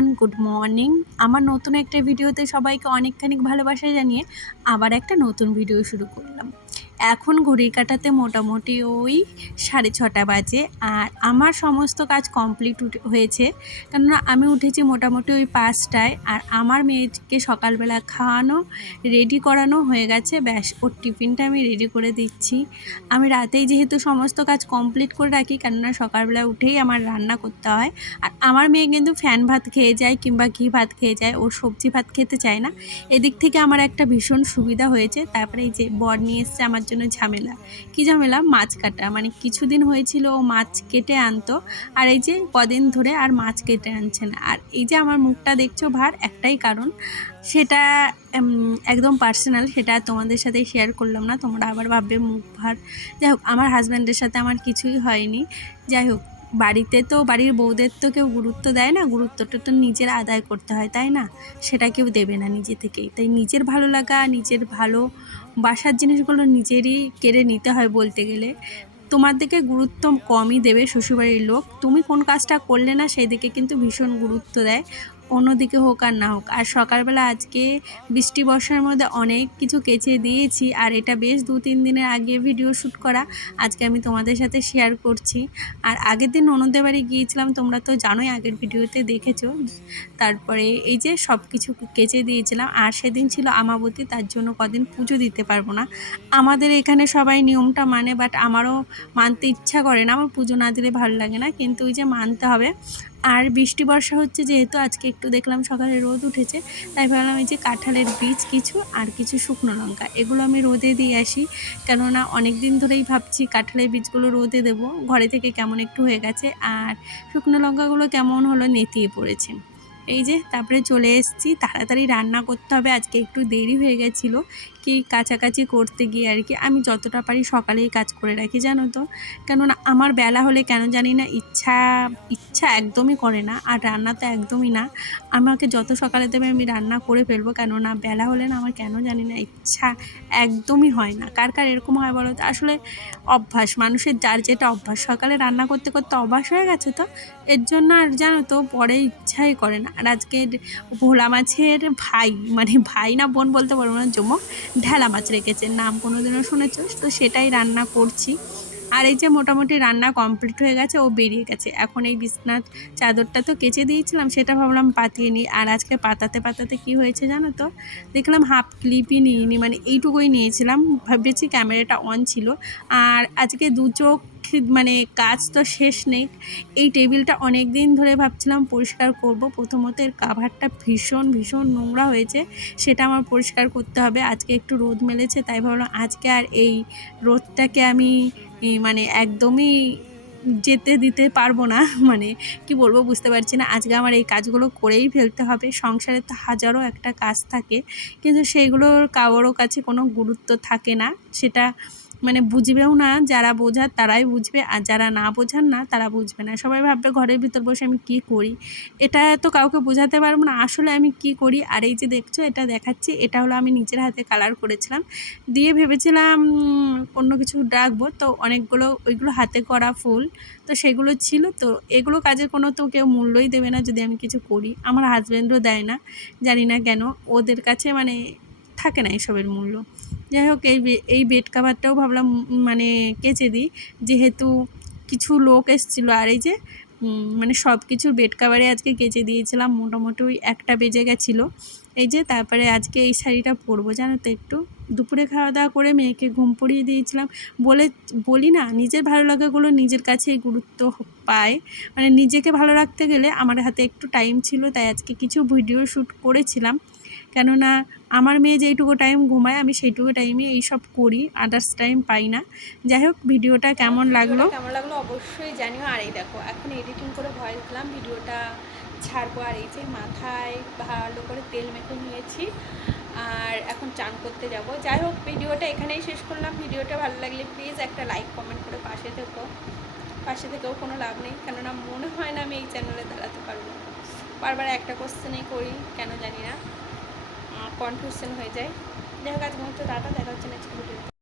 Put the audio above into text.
everyone. Good morning. আমার নতুন একটা ভিডিওতে সবাইকে অনেকখানি ভালোবাসা জানিয়ে আবার একটা নতুন ভিডিও শুরু করলাম। এখন ঘড়ির কাটাতে মোটামুটি ওই সাড়ে ছটা বাজে আর আমার সমস্ত কাজ কমপ্লিট হয়েছে। কেননা আমি উঠেছি মোটামুটি ওই পাঁচটায় আর আমার মেয়েকে সকালবেলা খাওয়ানো রেডি করানো হয়ে গেছে। ব্যাস, ওর টিফিনটা আমি রেডি করে দিচ্ছি। আমি রাতেই যেহেতু সমস্ত কাজ কমপ্লিট করে রাখি, কেননা সকালবেলা উঠেই আমার রান্না করতে হয়। আর আমার মেয়ে কিন্তু ফ্যান ভাত খেয়ে যায় কিংবা ঘি ভাত খেয়ে যায়, ও সবজি ভাত খেতে চায় না। এদিক থেকে আমার একটা ভীষণ সুবিধা হয়েছে, তারপরে এই যে বর নিয়ে এসছে আমার জন্য ঝামেলা। কী ঝামেলা? মাছ কাটা। মানে কিছুদিন হয়েছিল ও মাছ কেটে আনতো, আর এই যে কদিন ধরে আর মাছ কেটে আনছে না। আর এই যে আমার মুখটা দেখছ ভার, একটাই কারণ, সেটা একদম পার্সোনাল সেটা তোমাদের সাথে শেয়ার করলাম না, তোমরা আবার ভাববে মুখ ভার। যাই হোক, আমার হাজব্যান্ডের সাথে আমার কিছুই হয়নি। যাই হোক বাড়িতে তো, বাড়ির বউদের তো কেউ গুরুত্ব দেয় না, গুরুত্বটা তো নিজের আদায় করতে হয়, তাই না? সেটা কেউ দেবে না নিজে থেকেই। তাই নিজের ভালো লাগা, নিজের ভালো বাসার জিনিসগুলো নিজেরই কেড়ে নিতে হয় বলতে গেলে। তোমার দিকে গুরুত্ব কমই দেবে শ্বশুরবাড়ির লোক। তুমি কোন কাজটা করলে না সেই দিকে কিন্তু ভীষণ গুরুত্ব দেয়। অন্যদিকে হোক আর না হোক। আর সকালবেলা আজকে বৃষ্টি বর্ষার মধ্যে অনেক কিছু কেচে দিয়েছি আর এটা বেশ দু তিন দিনের আগে ভিডিও শ্যুট করা। আজকে আমি তোমাদের সাথে শেয়ার করছি। আর আগের দিন ননদের বাড়ি গিয়েছিলাম, তোমরা তো জানোই আগের ভিডিওতে দেখেছ। তারপরে এই যে সব কিছু কেচে দিয়েছিলাম। আর সেদিন ছিল আমাবতী, তার জন্য কদিন পুজো দিতে পারব না। আমাদের এখানে সবাই নিয়মটা মানে বাট আমারও মানতে ইচ্ছা করে না। আমার পুজো না দিলে ভালো লাগে না। কিন্তু ওই যে মানতে হবে। আর বৃষ্টি, বর্ষা হচ্ছে যেহেতু আজকে একটু দেখলাম সকালে রোদ উঠেছে, তাই ভাবলাম এই যে কাঁঠালের বীজ, কিছু আর কিছু শুকনো লঙ্কা, এগুলো আমি রোদে দিয়ে আসি। কেননা অনেক দিন ধরেই ভাবছি কাঁঠালের বীজগুলো রোদে দেবো, ঘরে থেকে কেমন একটু হয়ে গেছে, আর শুকনো লঙ্কাগুলো কেমন হলো নেতিয়ে পড়েছে। এই যে তারপরে চলে এসেছি, তাড়াতাড়ি রান্না করতে হবে, আজকে একটু দেরি হয়ে গেছিল কি কাছাকাছি করতে গিয়ে আর কি, আমি যতটা পারি সকালেই কাজ করে রাখি, জানো তো। কেননা আমার বেলা হলে কেন জানি না ইচ্ছা ইচ্ছা একদমই করে না, আর রান্না তো একদমই না। আমাকে যত সকালে দেবে আমি রান্না করে ফেলব, কেননা বেলা হলে না আমার কেন জানি না ইচ্ছা একদমই হয় না। কার কার এরকম হয় বলো তো? আসলে অভ্যাস, মানুষের যার যেটা অভ্যাস, সকালে রান্না করতে করতে অভ্যাস হয়ে গেছে তো? এর জন্য আর জানো তো, পরে ইচ্ছাই করে না। আর আজকে ভোলা মাছের ভাই মানে ভাই না বোন বলতে পারব না, জমক ঢেলা মাছ রেখেছে নাম কোনো দিনও শুনেছ? তো সেটাই রান্না করছি। আর এই যে মোটামুটি রান্না কমপ্লিট হয়ে গেছে, ও বেরিয়ে গেছে। এখন এই বিছনার চাদরটা তো কেচে দিয়েছিলাম, সেটা ভাবলাম পাতিয়ে নিই। আর আজকে পাতাতে পাতাতে কি হয়েছে জানো তো? দেখলাম হাফ ক্লিপই নিইনি মানে এইটুকুই নিয়েছিলাম। ভেবেছি ক্যামেরাটা অন ছিল। আর আজকে দু চোখ মানে কাজ তো শেষ নেই। এই টেবিলটা অনেক দিন ধরে ভাবছিলাম পরিষ্কার করব। প্রথমত এর কাভারটা ভীষণ ভীষণ নোংরা হয়েছে, সেটা আমার পরিষ্কার করতে হবে। আজকে একটু রোদ মেলেছে, তাই ভাবলাম আজকে আর এই রোদটাকে আমি মানে একদমই যেতে দিতে পারব না। মানে কি বলব বুঝতে পারছি না। আজকে আমার এই কাজগুলো করেই ফেলতে হবে। সংসারে তো হাজারো একটা কাজ থাকে, কিন্তু সেইগুলোর কারোরও কাছে কোনো গুরুত্ব থাকে না। সেটা মানে বুঝবেও না, যারা বোঝার তারাই বুঝবে, আর যারা না বোঝার না, তারা বুঝবে না। সবাই ভাববে ঘরের ভিতর বসে আমি কি করি? এটা তো কাউকে বোঝাতে পারব না। আসলে আমি কি করি? আর এই যে দেখছ, এটা দেখাচ্ছি। এটা হলো আমি নিজের হাতে কালার করেছিলাম। দিয়ে ভেবেছিলাম অন্য কিছু রাখব। তো অনেকগুলো, ওইগুলো হাতে করা ফুল, তো সেগুলো ছিল। তো এগুলো কাজের কোনো তো কেউ মূল্যই দেবে না যদি আমি কিছু করি। আমার হাজব্যান্ডও দেয় না, জানি না কেন। ওদের কাছে মানে থাকে না এসবের মূল্য। যাই হোক, এই এই বেড কাভারটাও ভাবলাম মানে কেচে দিই। যেহেতু কিছু লোক এসেছিল আর এই যে মানে সব কিছুর বেড কাভারে আজকে কেচে দিয়েছিলাম। মোটামুটি ওই একটা বেজে গেছিল। এই যে, তারপরে আজকে এই শাড়িটা পরবো। জানো তো, একটু দুপুরে খাওয়া দাওয়া করে মেয়েকে ঘুম পড়িয়ে দিয়েছিলাম। বলে, বলি না, নিজের ভালো লাগাগুলো নিজের কাছেই গুরুত্ব পায়। মানে নিজেকে ভালো রাখতে গেলে আমার হাতে একটু টাইম ছিল, তাই আজকে কিছু ভিডিও শ্যুট করেছিলাম। কেননা আমার মেয়ে যেইটুকু টাইম ঘুমায় আমি সেইটুকু টাইমে এইসব করি আদার্স টাইম পাই না। যাই হোক ভিডিওটা কেমন লাগল? কেমন লাগল অবশ্যই জানিও। আর এই দেখো এখন এডিটিং করে ভয় দিলাম ভিডিওটা ছাড়বো আর এই যে মাথায় ভালো করে তেল মেখে নিয়েছি। আর এখন চান করতে যাব। যাই হোক ভিডিওটা এখানেই শেষ করলাম। ভিডিওটা ভালো লাগলে প্লিজ একটা লাইক কমেন্ট করে পাশে থেকো। পাশে থেকেও কোনো লাভ নেই কেননা মনে হয় না আমি এই চ্যানেলে দাঁড়াতে পারব। বারবার একটা কোশ্চেনেই করি কেন জানি না। কনফিউশন হয়ে যায়। দেখো আজ আজকে দাদা দেখা হচ্ছে নেক্সট ভিডিওতে